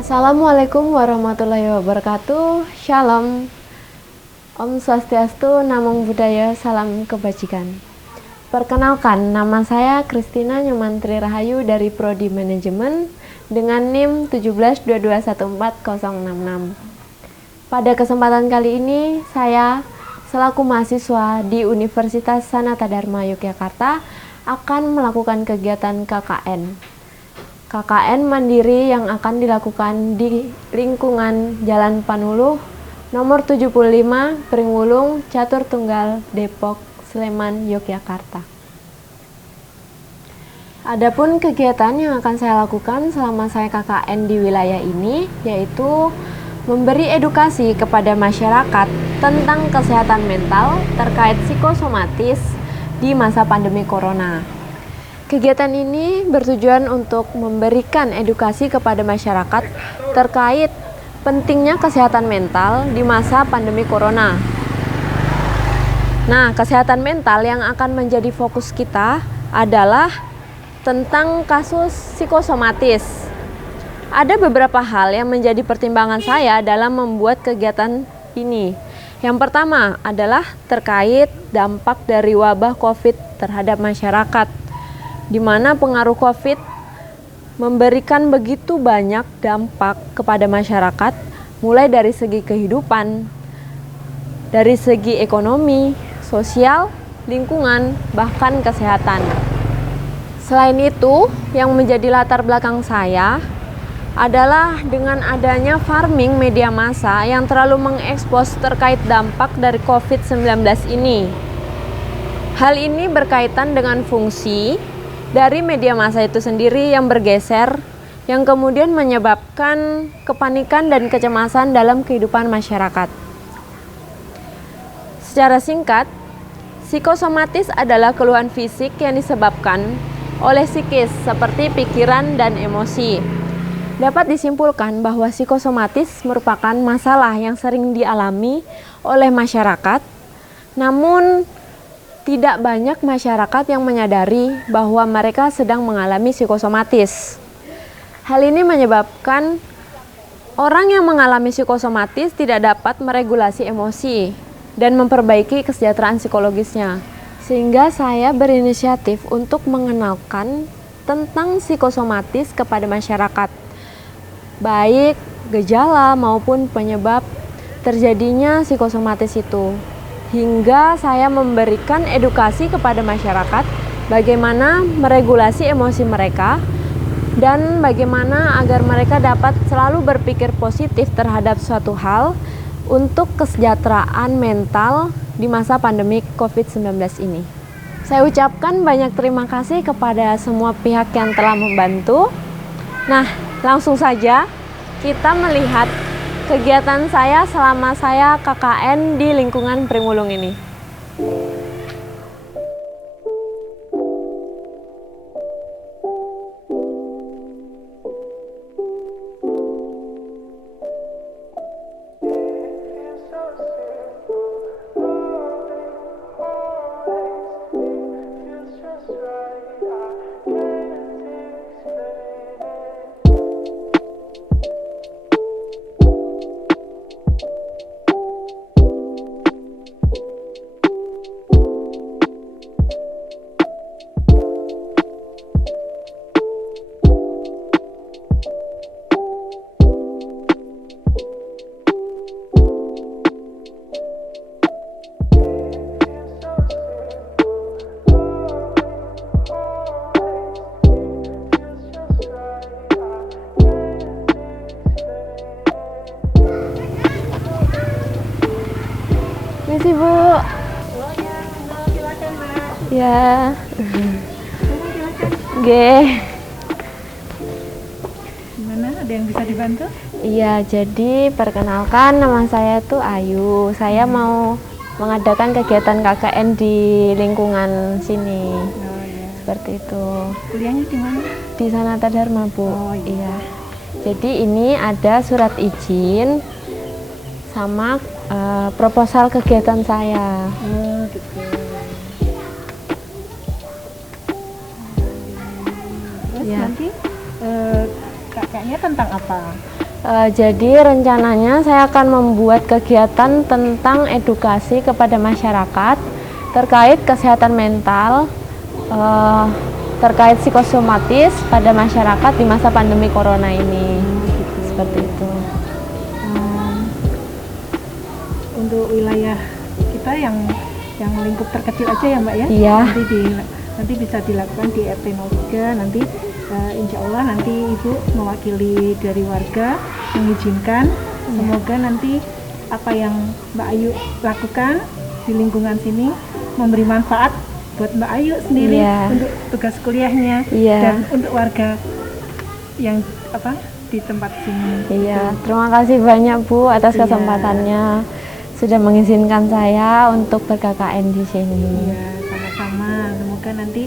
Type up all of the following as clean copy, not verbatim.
Assalamualaikum warahmatullahi wabarakatuh. Shalom. Om Swastiastu, Namo Buddhaya, salam kebajikan. Perkenalkan, nama saya Kristina Nyumantri Rahayu dari Prodi Manajemen dengan NIM 172214066. Pada kesempatan kali ini, saya selaku mahasiswa di Universitas Sanata Dharma Yogyakarta akan melakukan kegiatan KKN mandiri yang akan dilakukan di lingkungan Jalan Panuluh nomor 75 Pringwulung Catur Tunggal Depok Sleman Yogyakarta. Adapun kegiatan yang akan saya lakukan selama saya KKN di wilayah ini yaitu memberi edukasi kepada masyarakat tentang kesehatan mental terkait psikosomatis di masa pandemi corona. Kegiatan ini bertujuan untuk memberikan edukasi kepada masyarakat terkait pentingnya kesehatan mental di masa pandemi corona. Nah, kesehatan mental yang akan menjadi fokus kita adalah tentang kasus psikosomatis. Ada beberapa hal yang menjadi pertimbangan saya dalam membuat kegiatan ini. Yang pertama adalah terkait dampak dari wabah COVID terhadap masyarakat, di mana pengaruh COVID memberikan begitu banyak dampak kepada masyarakat, mulai dari segi kehidupan, dari segi ekonomi, sosial, lingkungan, bahkan kesehatan. Selain itu, yang menjadi latar belakang saya adalah dengan adanya farming media massa yang terlalu mengekspos terkait dampak dari COVID-19 ini. Hal ini berkaitan dengan fungsi dari media massa itu sendiri yang bergeser, yang kemudian menyebabkan kepanikan dan kecemasan dalam kehidupan masyarakat. Secara singkat, psikosomatis adalah keluhan fisik yang disebabkan oleh psikis seperti pikiran dan emosi. Dapat disimpulkan bahwa psikosomatis merupakan masalah yang sering dialami oleh masyarakat, namun tidak banyak masyarakat yang menyadari bahwa mereka sedang mengalami psikosomatis. Hal ini menyebabkan orang yang mengalami psikosomatis tidak dapat meregulasi emosi dan memperbaiki kesejahteraan psikologisnya. Sehingga saya berinisiatif untuk mengenalkan tentang psikosomatis kepada masyarakat, baik gejala maupun penyebab terjadinya psikosomatis itu. Hingga saya memberikan edukasi kepada masyarakat bagaimana meregulasi emosi mereka dan bagaimana agar mereka dapat selalu berpikir positif terhadap suatu hal untuk kesejahteraan mental di masa pandemi COVID-19 ini. Saya ucapkan banyak terima kasih kepada semua pihak yang telah membantu. Nah, langsung saja kita melihat kegiatan saya selama saya KKN di lingkungan Pringwulung ini. Misi Bu. Oh ya, silakan Mas. Ya. Silakan. G. Gimana? Ada yang bisa dibantu? Iya, jadi perkenalkan nama saya tuh Ayu. Saya mau mengadakan kegiatan KKN di lingkungan sini. Oh ya. Seperti itu. Kuliahnya di mana? Di Sanata Dharma, Bu. Oh, iya. Jadi ini ada surat izin sama proposal kegiatan saya. Oh, gitu. Terus Ya. nanti KKN kakaknya tentang apa? Jadi rencananya saya akan membuat kegiatan tentang edukasi kepada masyarakat terkait kesehatan mental, terkait psikosomatis pada masyarakat di masa pandemi corona ini. Seperti itu. Untuk wilayah kita yang lingkup terkecil aja ya Mbak ya? Iya. Nanti bisa dilakukan di RT 03, nanti insya Allah nanti Ibu mewakili dari warga mengizinkan. Semoga nanti apa yang Mbak Ayu lakukan di lingkungan sini memberi manfaat buat Mbak Ayu sendiri untuk tugas kuliahnya dan untuk warga yang di tempat sini. Iya, terima kasih banyak Bu atas kesempatannya sudah mengizinkan saya untuk ber-KKN di sini. Iya, sama-sama. Semoga nanti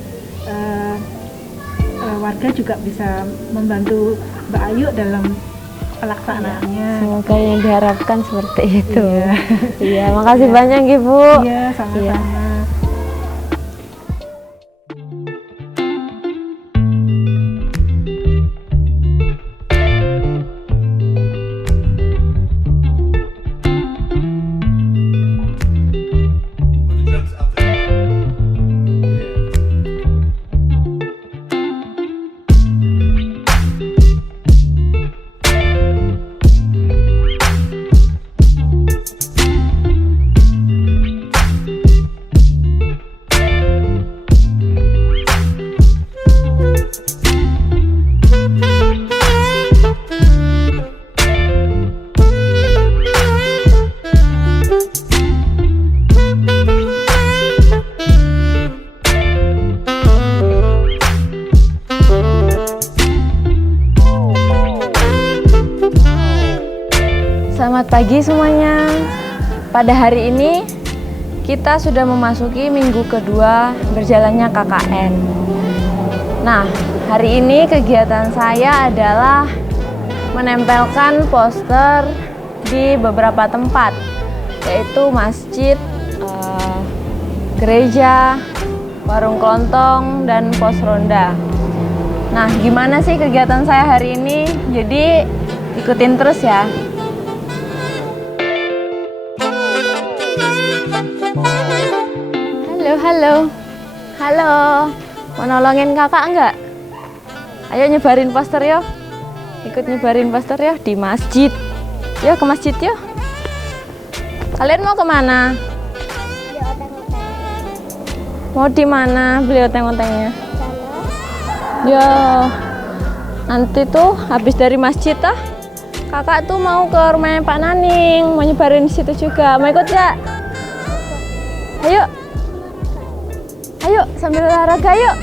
warga juga bisa membantu Mbak Ayu dalam pelaksanaannya. Semoga yang diharapkan seperti itu. Iya, makasih banyak Ibu. Iya, sama-sama. Selamat pagi semuanya. Pada hari ini kita sudah memasuki minggu kedua berjalannya KKN. Nah, hari ini kegiatan saya adalah menempelkan poster di beberapa tempat, yaitu masjid, gereja, warung kelontong, dan pos ronda. Nah, gimana sih kegiatan saya hari ini? Jadi ikutin terus ya. Halo, mau nolongin kakak enggak? Ayo nyebarin poster yo, ikut nyebarin poster yo di masjid. Yo ke masjid yo. Kalian mau kemana? Mau di mana beli oteng-otengnya? Yo, nanti tuh habis dari masjid kakak tuh mau ke rumahnya Pak Naning, mau nyebarin di situ juga. Mau ikut nggak? Ayo sambil olahraga yuk.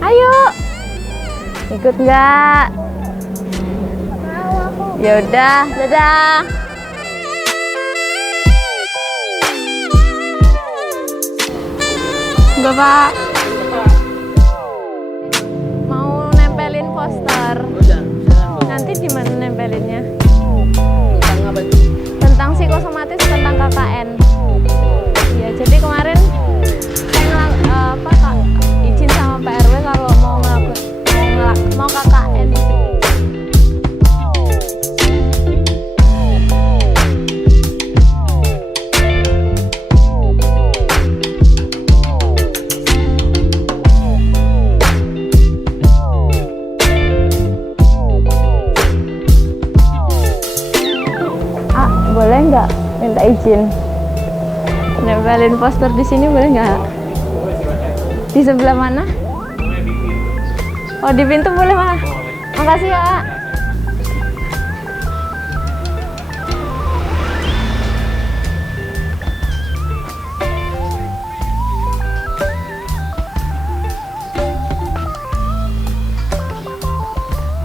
Ayo, ikut nggak? Yaudah, dadah. Bapak mau nempelin poster. Nanti di mana nempelinnya? Tentang psikosomatis, tentang KKN. Ya, jadi kemarin saya izin sama Pak RW kalau mau KKN. Boleh nggak minta izin? Nempelin poster di sini boleh nggak? Di sebelah mana? Oh, di pintu boleh Mas. Makasih ya.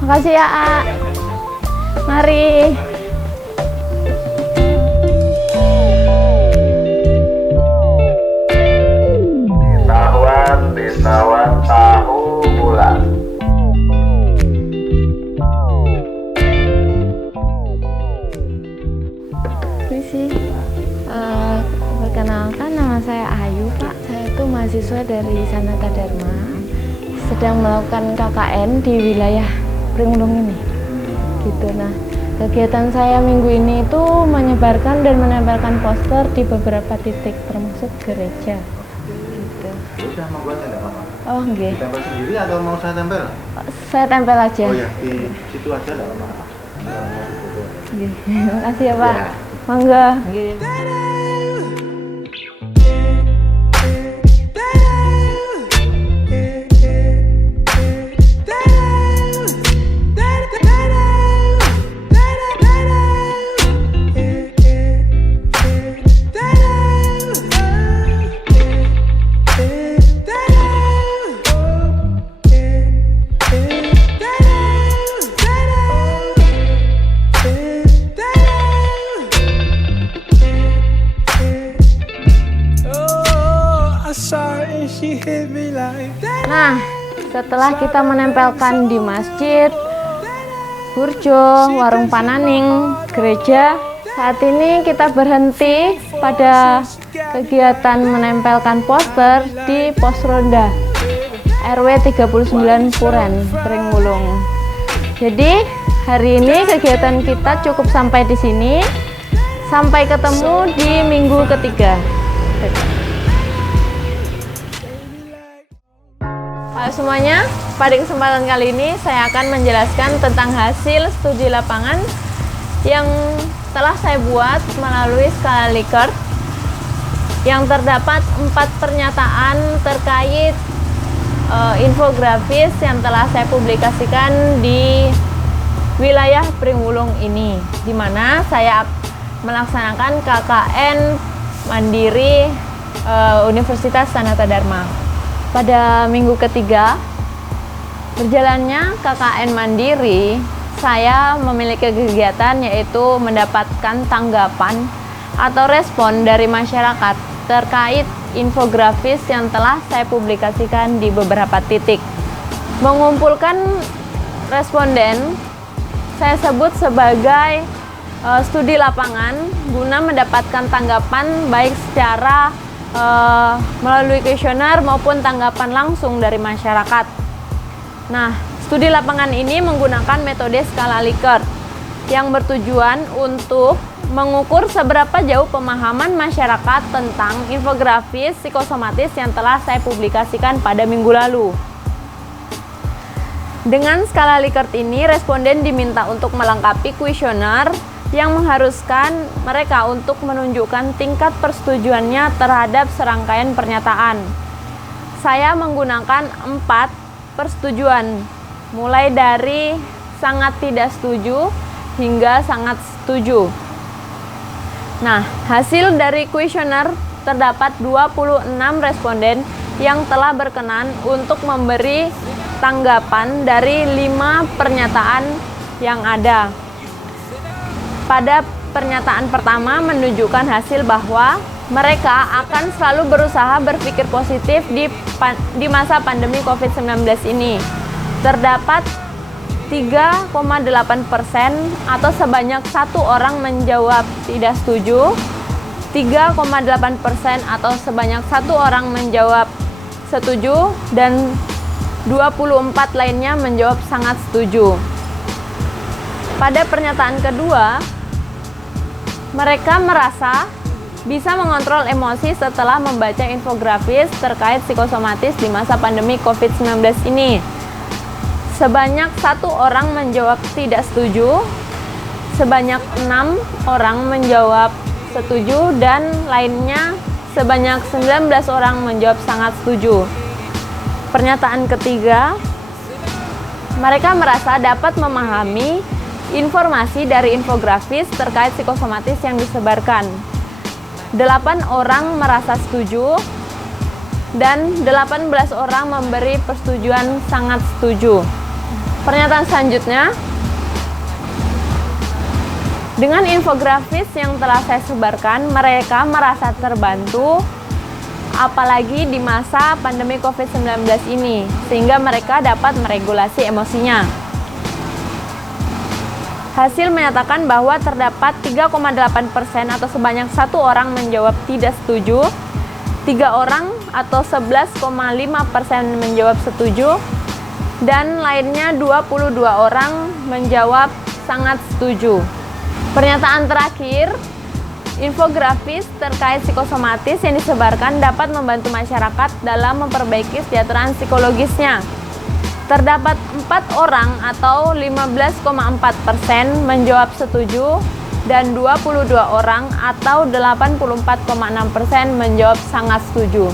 Makasih ya. Mari. Tahuan tahu bulan. Permisi, perkenalkan nama saya Ayu Pak. Saya itu mahasiswa dari Sanata Dharma. sedang melakukan KKN di wilayah Pringulung ini. Gitu. Nah, kegiatan saya minggu ini itu menyebarkan dan menempelkan poster di beberapa titik, termasuk gereja. Gitu. Udah membuat enggak apa-apa. Oh, nggih. Tempel sendiri atau mau saya tempel? Saya tempel aja. Oh ya, di situ aja enggak apa-apa. Nggih. Terima kasih ya, Pak. Ya. Monggo. Nggih. Nah, setelah kita menempelkan di masjid, burjo, warung pananing, gereja, saat ini kita berhenti pada kegiatan menempelkan poster di pos ronda RW 39 Puren, Pringulung. Jadi, hari ini kegiatan kita cukup sampai di sini. Sampai ketemu di minggu ketiga. Halo semuanya, pada kesempatan kali ini saya akan menjelaskan tentang hasil studi lapangan yang telah saya buat melalui skala Likert, yang terdapat 4 pernyataan terkait infografis yang telah saya publikasikan di wilayah Pringulung ini, di mana saya melaksanakan KKN Mandiri Universitas Sanata Dharma. Pada minggu ketiga berjalannya KKN Mandiri, saya memiliki kegiatan yaitu mendapatkan tanggapan atau respon dari masyarakat terkait infografis yang telah saya publikasikan di beberapa titik. Mengumpulkan responden saya sebut sebagai studi lapangan guna mendapatkan tanggapan baik secara melalui kuesioner maupun tanggapan langsung dari masyarakat. Nah, studi lapangan ini menggunakan metode skala Likert yang bertujuan untuk mengukur seberapa jauh pemahaman masyarakat tentang infografis psikosomatis yang telah saya publikasikan pada minggu lalu. Dengan skala Likert ini, responden diminta untuk melengkapi kuesioner yang mengharuskan mereka untuk menunjukkan tingkat persetujuannya terhadap serangkaian pernyataan. Saya menggunakan 4 persetujuan, mulai dari sangat tidak setuju hingga sangat setuju. Nah, hasil dari kuesioner terdapat 26 responden yang telah berkenan untuk memberi tanggapan dari 5 pernyataan yang ada. Pada pernyataan pertama menunjukkan hasil bahwa mereka akan selalu berusaha berpikir positif di masa pandemi COVID-19 ini. Terdapat 3,8% atau sebanyak 1 orang menjawab tidak setuju, 3,8% atau sebanyak 1 orang menjawab setuju, dan 24 lainnya menjawab sangat setuju. Pada pernyataan kedua, mereka merasa bisa mengontrol emosi setelah membaca infografis terkait psikosomatis di masa pandemi COVID-19 ini. Sebanyak 1 orang menjawab tidak setuju, sebanyak 6 orang menjawab setuju, dan lainnya sebanyak 19 orang menjawab sangat setuju. Pernyataan ketiga, mereka merasa dapat memahami informasi dari infografis terkait psikosomatis yang disebarkan. 8 orang merasa setuju dan 18 orang memberi persetujuan sangat setuju. Pernyataan selanjutnya, dengan infografis yang telah saya sebarkan, mereka merasa terbantu apalagi di masa pandemi COVID-19 ini, sehingga mereka dapat meregulasi emosinya. Hasil menyatakan bahwa terdapat 3,8% atau sebanyak 1 orang menjawab tidak setuju, 3 orang atau 11,5% menjawab setuju, dan lainnya 22 orang menjawab sangat setuju. Pernyataan terakhir, infografis terkait psikosomatis yang disebarkan dapat membantu masyarakat dalam memperbaiki kesejahteraan psikologisnya. Terdapat 4 orang atau 15,4% menjawab setuju dan 22 orang atau 84,6% menjawab sangat setuju.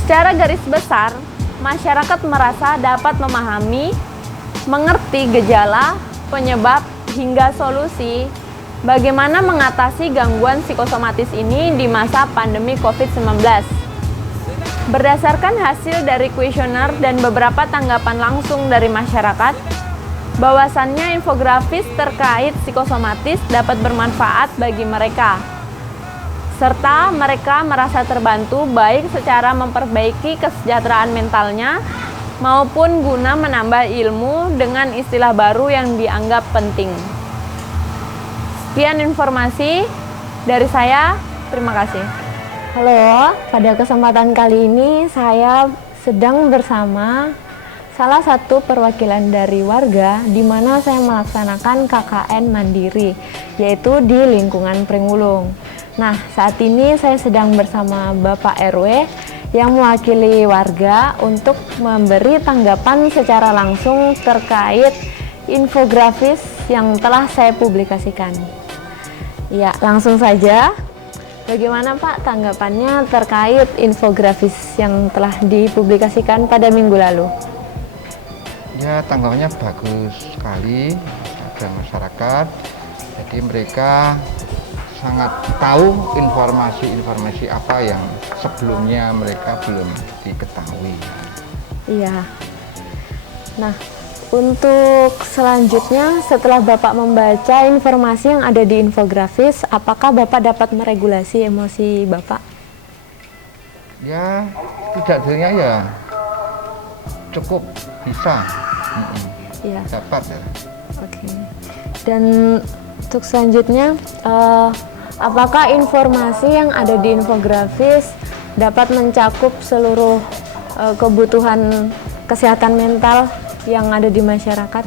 Secara garis besar, masyarakat merasa dapat memahami, mengerti gejala, penyebab, hingga solusi bagaimana mengatasi gangguan psikosomatis ini di masa pandemi COVID-19. Berdasarkan hasil dari kuesioner dan beberapa tanggapan langsung dari masyarakat, bahwasannya infografis terkait psikosomatis dapat bermanfaat bagi mereka, serta mereka merasa terbantu baik secara memperbaiki kesejahteraan mentalnya maupun guna menambah ilmu dengan istilah baru yang dianggap penting. Sekian informasi dari saya, terima kasih. Halo, pada kesempatan kali ini saya sedang bersama salah satu perwakilan dari warga di mana saya melaksanakan KKN Mandiri, yaitu di lingkungan Pringwulung. Nah, saat ini saya sedang bersama Bapak RW yang mewakili warga untuk memberi tanggapan secara langsung terkait infografis yang telah saya publikasikan. Ya, langsung saja. Bagaimana Pak tanggapannya terkait infografis yang telah dipublikasikan pada minggu lalu? Ya, tanggapannya bagus sekali pada masyarakat. Jadi mereka sangat tahu informasi-informasi apa yang sebelumnya mereka belum diketahui. Iya. Nah, untuk selanjutnya setelah Bapak membaca informasi yang ada di infografis, apakah Bapak dapat meregulasi emosi Bapak? Ya, tidaknya ya cukup bisa. Iya. Dapat ya. Oke. Dan untuk selanjutnya, apakah informasi yang ada di infografis dapat mencakup seluruh kebutuhan kesehatan mental yang ada di masyarakat?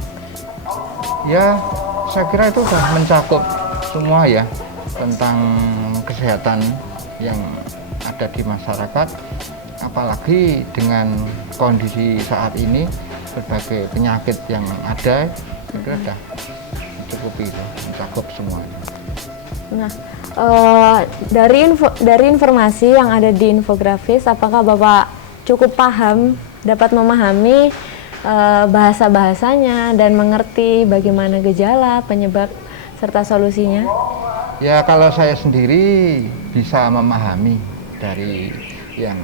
Ya, saya kira itu sudah mencakup semua ya tentang kesehatan yang ada di masyarakat, apalagi dengan kondisi saat ini berbagai penyakit yang ada, saya kira sudah mencukupi itu, mencakup semuanya. Nah, dari informasi yang ada di infografis, apakah Bapak cukup paham, dapat memahami bahasa-bahasanya dan mengerti bagaimana gejala, penyebab, serta solusinya? Ya, kalau saya sendiri bisa memahami dari yang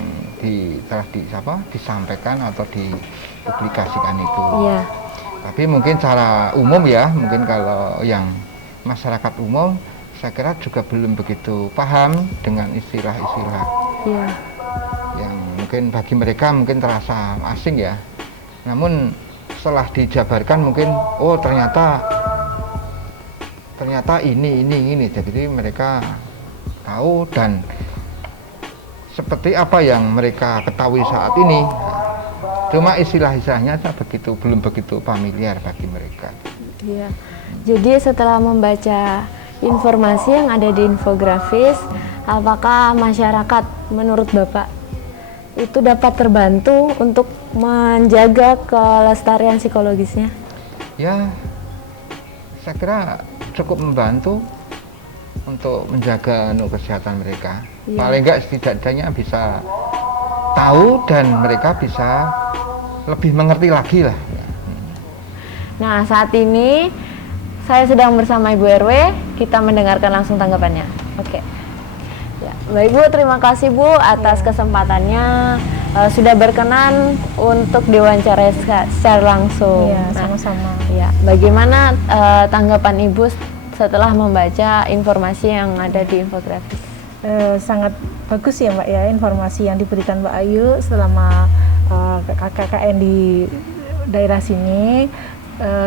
telah disampaikan atau dipublikasikan itu. Iya. Tapi mungkin secara umum ya, mungkin kalau yang masyarakat umum, saya kira juga belum begitu paham dengan istilah-istilah Iya. yang mungkin bagi mereka mungkin terasa asing ya. Namun setelah dijabarkan mungkin ternyata ini, jadi mereka tahu dan seperti apa yang mereka ketahui saat ini. Cuma istilah-istilahnya belum begitu familiar bagi mereka. Iya. Jadi setelah membaca informasi yang ada di infografis, apakah masyarakat menurut Bapak itu dapat terbantu untuk menjaga kelestarian psikologisnya? Ya, saya kira cukup membantu untuk menjaga kesehatan mereka. Iya. Paling enggak setidaknya bisa tahu dan mereka bisa lebih mengerti lagi lah. Nah, saat ini saya sedang bersama Ibu RW, kita mendengarkan langsung tanggapannya. Oke. Ya, baik Bu, terima kasih Bu atas kesempatannya sudah berkenan untuk diwawancarai secara langsung. Iya, Nah, sama-sama. ya, bagaimana tanggapan Ibu setelah membaca informasi yang ada di infografis? Sangat bagus ya Mbak ya, informasi yang diberikan Mbak Ayu selama KKN di daerah sini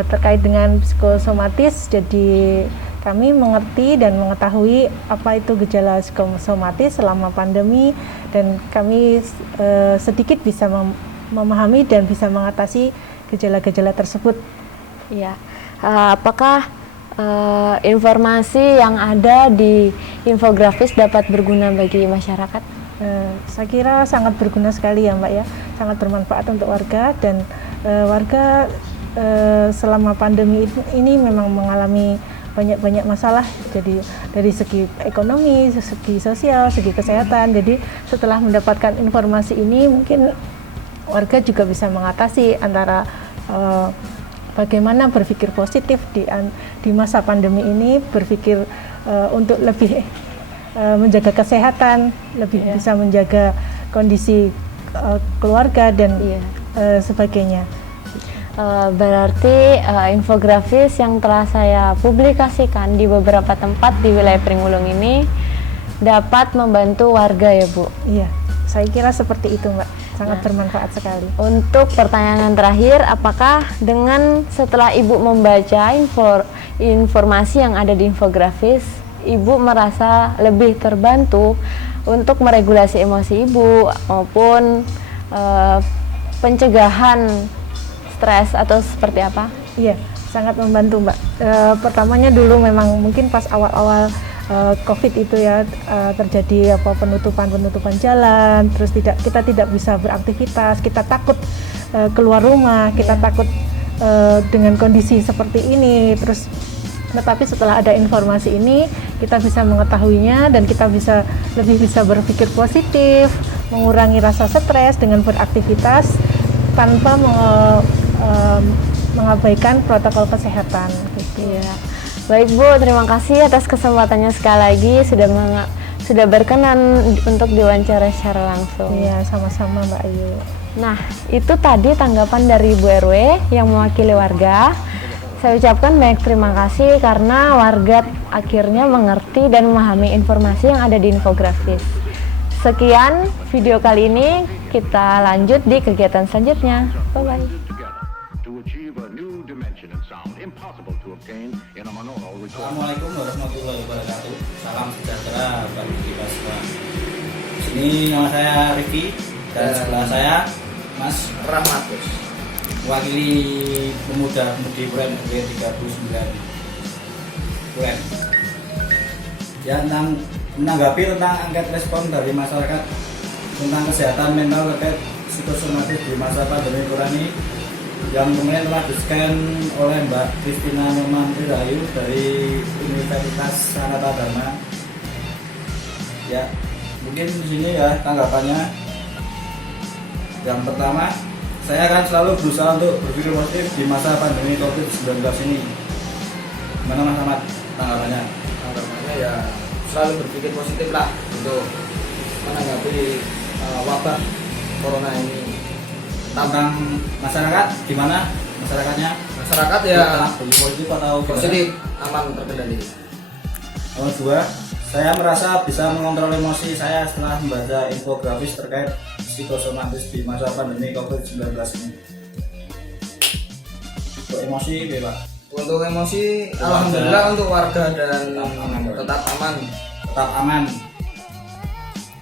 terkait dengan psikosomatis. Jadi kami mengerti dan mengetahui apa itu gejala psikosomatis selama pandemi, dan kami sedikit bisa memahami dan bisa mengatasi gejala-gejala tersebut. Ya, apakah informasi yang ada di infografis dapat berguna bagi masyarakat? Saya kira sangat berguna sekali ya Mbak ya, sangat bermanfaat untuk warga dan warga selama pandemi ini memang mengalami banyak masalah, jadi dari segi ekonomi, segi sosial, segi kesehatan. Jadi setelah mendapatkan informasi ini mungkin warga juga bisa mengatasi antara bagaimana berpikir positif di masa pandemi ini, berpikir untuk lebih menjaga kesehatan, lebih bisa menjaga kondisi keluarga dan sebagainya. Berarti infografis yang telah saya publikasikan di beberapa tempat di wilayah Pringulung ini dapat membantu warga ya Bu? Iya, saya kira seperti itu Mbak, sangat bermanfaat sekali. Untuk pertanyaan terakhir, apakah dengan setelah Ibu membaca informasi yang ada di infografis, Ibu merasa lebih terbantu untuk meregulasi emosi Ibu maupun pencegahan stres atau seperti apa? Iya, sangat membantu Mbak. Pertamanya dulu memang mungkin pas awal-awal COVID itu ya terjadi penutupan jalan, terus kita tidak bisa beraktivitas, kita takut keluar rumah, kita takut dengan kondisi seperti ini. Terus tetapi setelah ada informasi ini kita bisa mengetahuinya dan kita lebih bisa berpikir positif, mengurangi rasa stres dengan beraktivitas tanpa mengabaikan protokol kesehatan. Iya. Baik Bu, terima kasih atas kesempatannya sekali lagi sudah berkenan untuk diwawancara secara langsung. Iya, sama-sama Mbak Ayu. Nah, itu tadi tanggapan dari Bu RW yang mewakili warga. Saya ucapkan banyak terima kasih karena warga akhirnya mengerti dan memahami informasi yang ada di infografis. Sekian video kali ini, kita lanjut di kegiatan selanjutnya. Bye-bye. Assalamualaikum warahmatullahi wabarakatuh. Salam sejahtera bagi kita semua. Ini nama saya Riki dan sebelah saya Mas Rahmatus, mewakili pemuda-pemudi Puren RW 39 Puren. Ya, menanggapi tentang angket respon dari masyarakat tentang kesehatan mental terkait psikosomatis di masa pandemi Corona yang kemudian telah di-scan oleh Mbak Kristina Norman Rahayu dari Universitas Sanata Dharma. Ya, mungkin di sini ya tanggapannya. Yang pertama, saya akan selalu berusaha untuk berpikir positif di masa pandemi COVID-19 ini. Gimana Mas Ahmad tanggapannya? Tanggapannya ya selalu berpikir positif lah untuk menanggapi wabah corona ini. Tentang masyarakat, gimana masyarakatnya? Masyarakat ya positif atau positif, aman, terkendali. Nomor 2, saya merasa bisa mengontrol emosi saya setelah membaca infografis terkait psikosomatis di masa pandemi COVID-19 ini. Untuk emosi, Pak? Untuk emosi, alhamdulillah untuk warga dan tetap aman. Tetap aman.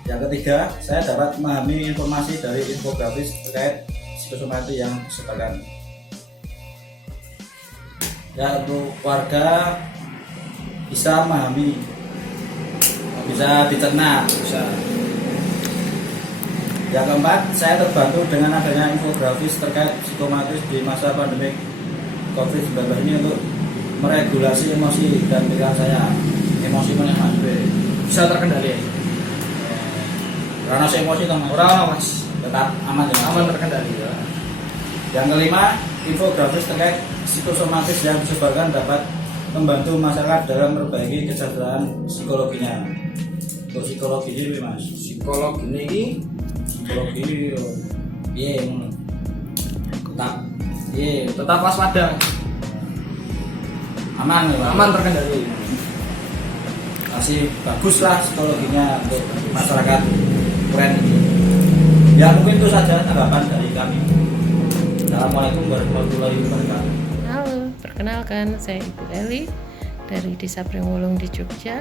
Yang ketiga, saya dapat memahami informasi dari infografis terkait psikosomatis yang disebarkan. Ya, untuk warga bisa memahami, bisa dicerna, bisa. Yang keempat, saya terbantu dengan adanya infografis terkait psikosomatis di masa pandemi COVID-19 ini untuk meregulasi emosi dan pikiran saya. Emosi mana Mas? Bisa terkendali. Karena saya emosi Mas. Orang Mas, Tetap aman ya. aman terkendali ya. Yang kelima, infografis terkait psikosomatis yang disebarkan dapat membantu masyarakat dalam memperbaiki kesejahteraan psikologinya. Untuk psikologi ini Mas. Psikolog ini tetap waspada, aman ya, aman terkendali. masih bagus lah psikologinya untuk masyarakat Puren ini. Ya mungkin itu saja tanggapan dari kami. Assalamualaikum warahmatullahi wabarakatuh. Halo, perkenalkan saya Ibu Eli dari Desa Pringulung di Jogja.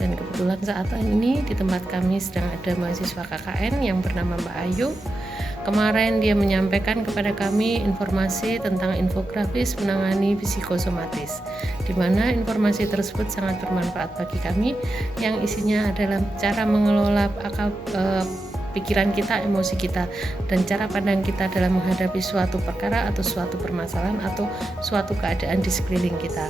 Dan kebetulan saat ini di tempat kami sedang ada mahasiswa KKN yang bernama Mbak Ayu. kemarin dia menyampaikan kepada kami informasi tentang infografis menangani psikosomatis, di mana informasi tersebut sangat bermanfaat bagi kami, yang isinya adalah cara mengelola pikiran kita, emosi kita, dan cara pandang kita dalam menghadapi suatu perkara atau suatu permasalahan atau suatu keadaan di sekeliling kita.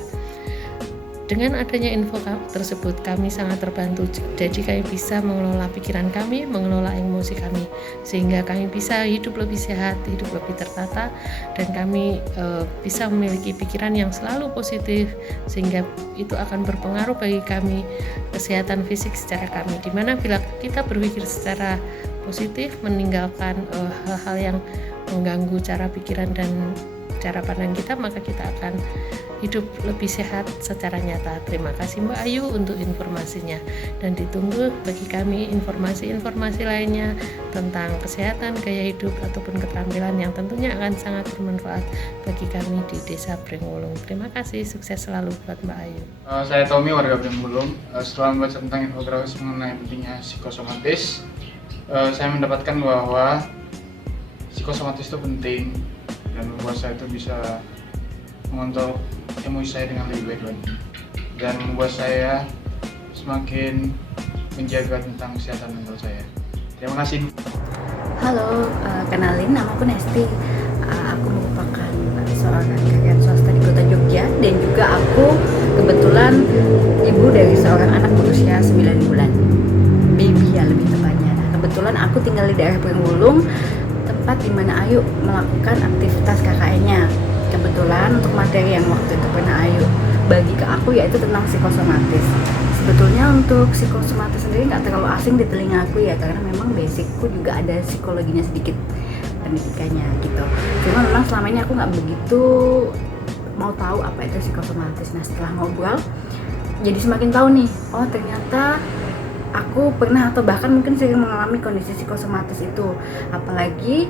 Dengan adanya info tersebut, kami sangat terbantu. Jadi kami bisa mengelola pikiran kami, mengelola emosi kami, sehingga kami bisa hidup lebih sehat, hidup lebih tertata, dan kami bisa memiliki pikiran yang selalu positif, sehingga itu akan berpengaruh bagi kami, kesehatan fisik secara kami. Dimana bila kita berpikir secara positif, meninggalkan hal-hal yang mengganggu cara pikiran dan cara pandang kita, maka kita akan hidup lebih sehat secara nyata. Terima kasih Mbak Ayu untuk informasinya, dan ditunggu bagi kami informasi-informasi lainnya tentang kesehatan, gaya hidup ataupun keterampilan yang tentunya akan sangat bermanfaat bagi kami di Desa Pringwulung. Terima kasih, sukses selalu buat Mbak Ayu. Saya Tommy, warga Pringwulung. Setelah membaca tentang infografis mengenai pentingnya psikosomatis, saya mendapatkan bahwa psikosomatis itu penting dan membuat saya itu bisa mengontrol emosi saya dengan lebih baik lagi, dan membuat saya semakin menjaga tentang kesehatan mental saya. Terima kasih. Halo, kenalin, nama aku Nesti. Aku merupakan seorang karyawan swasta di Kota Jogja, dan juga aku kebetulan ibu dari seorang anak berusia 9 bulan, baby ya lebih tepatnya. Nah, kebetulan aku tinggal di daerah Pringwulung, tempat di mana Ayu melakukan aktivitas KKN-nya. Kebetulan untuk materi yang waktu itu pernah Ayu bagi ke aku yaitu tentang psikosomatis. Sebetulnya untuk psikosomatis sendiri nggak terlalu asing di telinga aku ya, karena memang basicku juga ada psikologinya sedikit pendidikannya gitu. Cuma memang selama ini aku nggak begitu mau tahu apa itu psikosomatis. Nah, setelah ngobrol jadi semakin tahu nih, oh ternyata aku pernah atau bahkan mungkin sering mengalami kondisi psikosomatis itu. Apalagi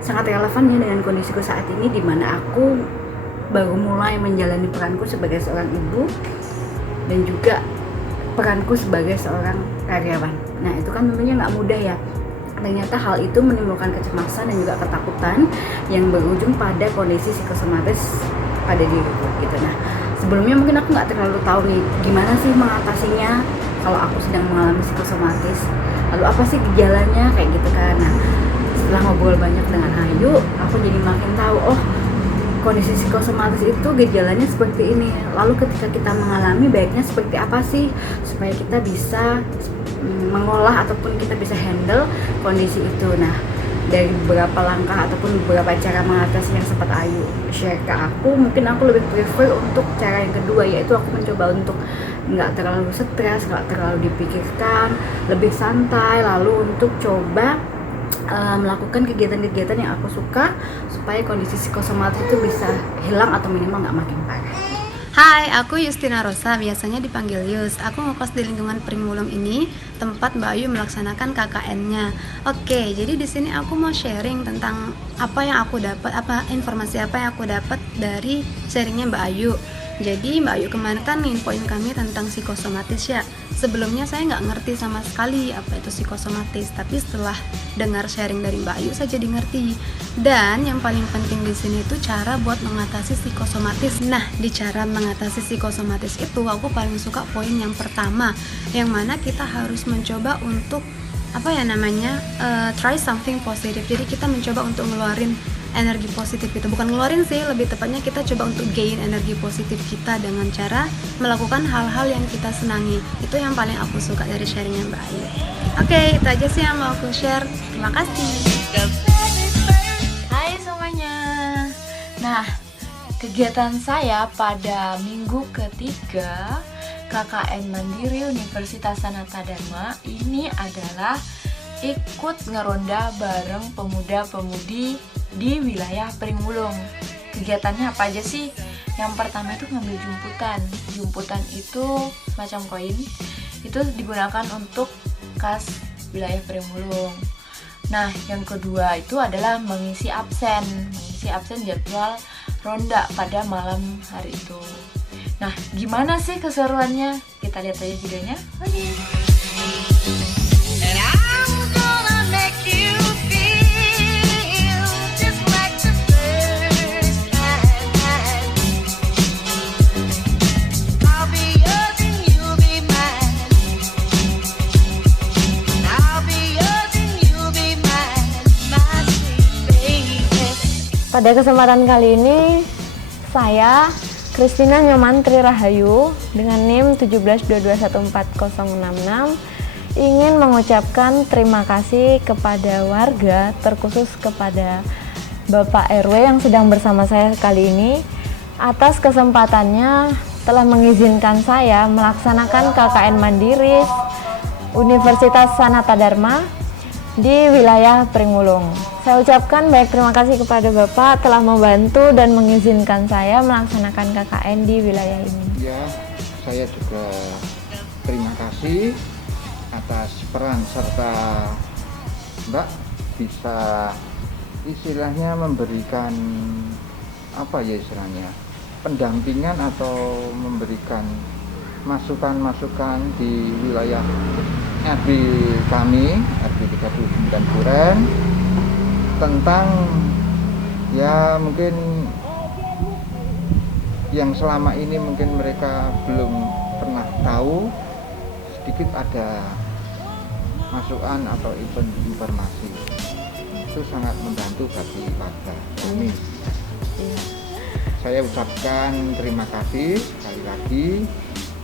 sangat relevan ya dengan kondisiku saat ini, di mana aku baru mulai menjalani peranku sebagai seorang ibu dan juga peranku sebagai seorang karyawan. Nah, itu kan tentunya nggak mudah ya. Ternyata hal itu menimbulkan kecemasan dan juga ketakutan yang berujung pada kondisi psikosomatis pada diriku gitu. Nah, sebelumnya mungkin aku nggak terlalu tahu nih gimana sih mengatasinya kalau aku sedang mengalami psikosomatis. Lalu apa sih gejalanya kayak gitu kan. Nah, setelah ngobrol banyak dengan Ayu, aku jadi makin tahu, oh kondisi psikosomatis itu gejalanya seperti ini. Lalu ketika kita mengalami, baiknya seperti apa sih supaya kita bisa mengolah ataupun kita bisa handle kondisi itu. Nah, dari beberapa langkah ataupun beberapa cara mengatasi yang sempat Ayu share ke aku, mungkin aku lebih prefer untuk cara yang kedua, yaitu aku mencoba untuk nggak terlalu stres, nggak terlalu dipikirkan, lebih santai, lalu untuk coba melakukan kegiatan-kegiatan yang aku suka supaya kondisi psikosomatis itu bisa hilang atau minimal nggak makin parah. Hai, aku Justina Rosa, biasanya dipanggil Yus. Aku ngekos di lingkungan Pringwulung ini, tempat Mbak Ayu melaksanakan KKN-nya. Oke, jadi di sini aku mau sharing tentang apa yang aku dapat, informasi apa yang aku dapat dari sharingnya Mbak Ayu. Jadi Mbak Ayu kemarin kan nginfoin kami tentang psikosomatis ya. Sebelumnya saya nggak ngerti sama sekali apa itu psikosomatis, tapi setelah dengar sharing dari Mbak Ayu saya jadi ngerti. Dan yang paling penting di sini itu cara buat mengatasi psikosomatis. Nah, di cara mengatasi psikosomatis itu aku paling suka poin yang pertama, yang mana kita harus mencoba untuk try something positive. Jadi kita mencoba untuk ngeluarin energi positif itu, bukan ngeluarin sih, lebih tepatnya kita coba untuk gain energi positif kita dengan cara melakukan hal-hal yang kita senangi. Itu yang paling aku suka dari sharingnya Mbak Ayu. Oke, itu aja sih yang mau aku share. Terima kasih. Hai semuanya. Nah, kegiatan saya pada minggu ketiga KKN Mandiri Universitas Sanata Dharma ini adalah ikut ngeronda bareng pemuda-pemudi di wilayah Pringwulung. Kegiatannya apa aja sih? Yang pertama itu ngambil jumputan. Jumputan itu semacam koin. Itu digunakan untuk kas wilayah Pringwulung. Nah, yang kedua itu adalah mengisi absen. Mengisi absen jadwal ronda pada malam hari itu. Nah, gimana sih keseruannya? Kita lihat aja videonya. Oke. Pada kesempatan kali ini, saya Christina Nyomantri Rahayu dengan NIM 172214066 ingin mengucapkan terima kasih kepada warga, terkhusus kepada Bapak RW yang sedang bersama saya kali ini atas kesempatannya telah mengizinkan saya melaksanakan KKN Mandiri Universitas Sanata Dharma di wilayah Pringulung. Saya ucapkan baik terima kasih kepada Bapak telah membantu dan mengizinkan saya melaksanakan KKN di wilayah ini. Ya, saya juga terima kasih atas peran serta Mbak bisa istilahnya memberikan pendampingan atau memberikan masukan-masukan di wilayah RW kami, RW 39 Duren, tentang ya mungkin yang selama ini mungkin mereka belum pernah tahu, sedikit ada masukan atau informasi. Itu sangat membantu bagi warga kami. Saya ucapkan terima kasih sekali lagi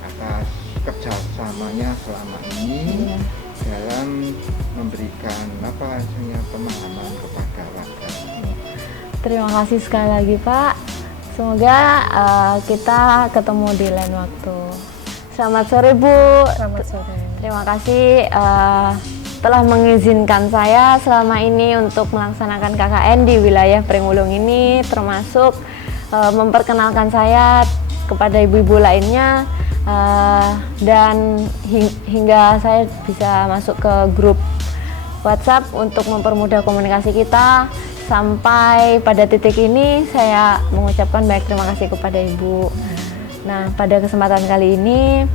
atas kerjasamanya selama ini dalam memberikan pemahaman kepada warga. Terima kasih sekali lagi Pak. Semoga kita ketemu di lain waktu. Selamat sore Bu. Selamat sore. Terima kasih telah mengizinkan saya selama ini untuk melaksanakan KKN di wilayah Pringulung ini, termasuk memperkenalkan saya kepada ibu-ibu lainnya, dan hingga saya bisa masuk ke grup WhatsApp untuk mempermudah komunikasi kita. Sampai pada titik ini saya mengucapkan baik terima kasih kepada Ibu. Nah, pada kesempatan kali ini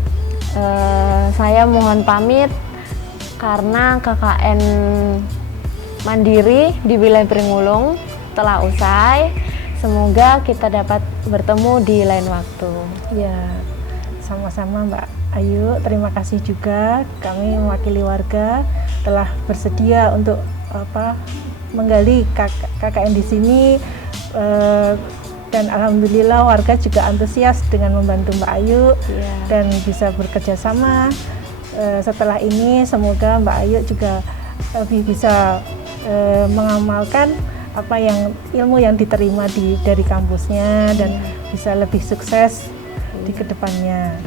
saya mohon pamit karena KKN Mandiri di wilayah Pringulung telah usai. Semoga kita dapat bertemu di lain waktu. Ya, sama-sama Mbak Ayu. Terima kasih juga kami mewakili warga telah bersedia untuk menggali KKN di sini, dan alhamdulillah warga juga antusias dengan membantu Mbak Ayu dan bisa bekerja sama. Setelah ini semoga Mbak Ayu juga lebih bisa mengamalkan ilmu yang diterima dari kampusnya dan bisa lebih sukses di kedepannya.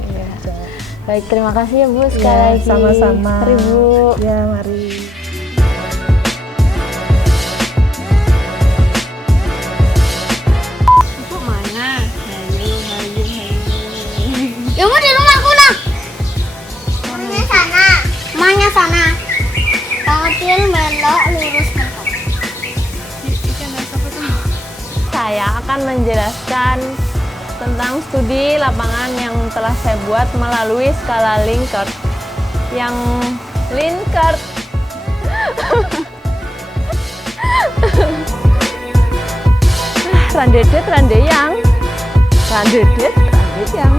Baik, terima kasih ya Bu sekali lagi. Sama-sama. Mari Bu. Ya, mari. Ibu mana? Ibu di rumahku nah. Rumahnya sana. Kecil belok lurus ke Saya akan menjelaskan tentang studi lapangan yang telah saya buat melalui skala Likert. Yang Likert randedet, randeyang, randedet, randeyang.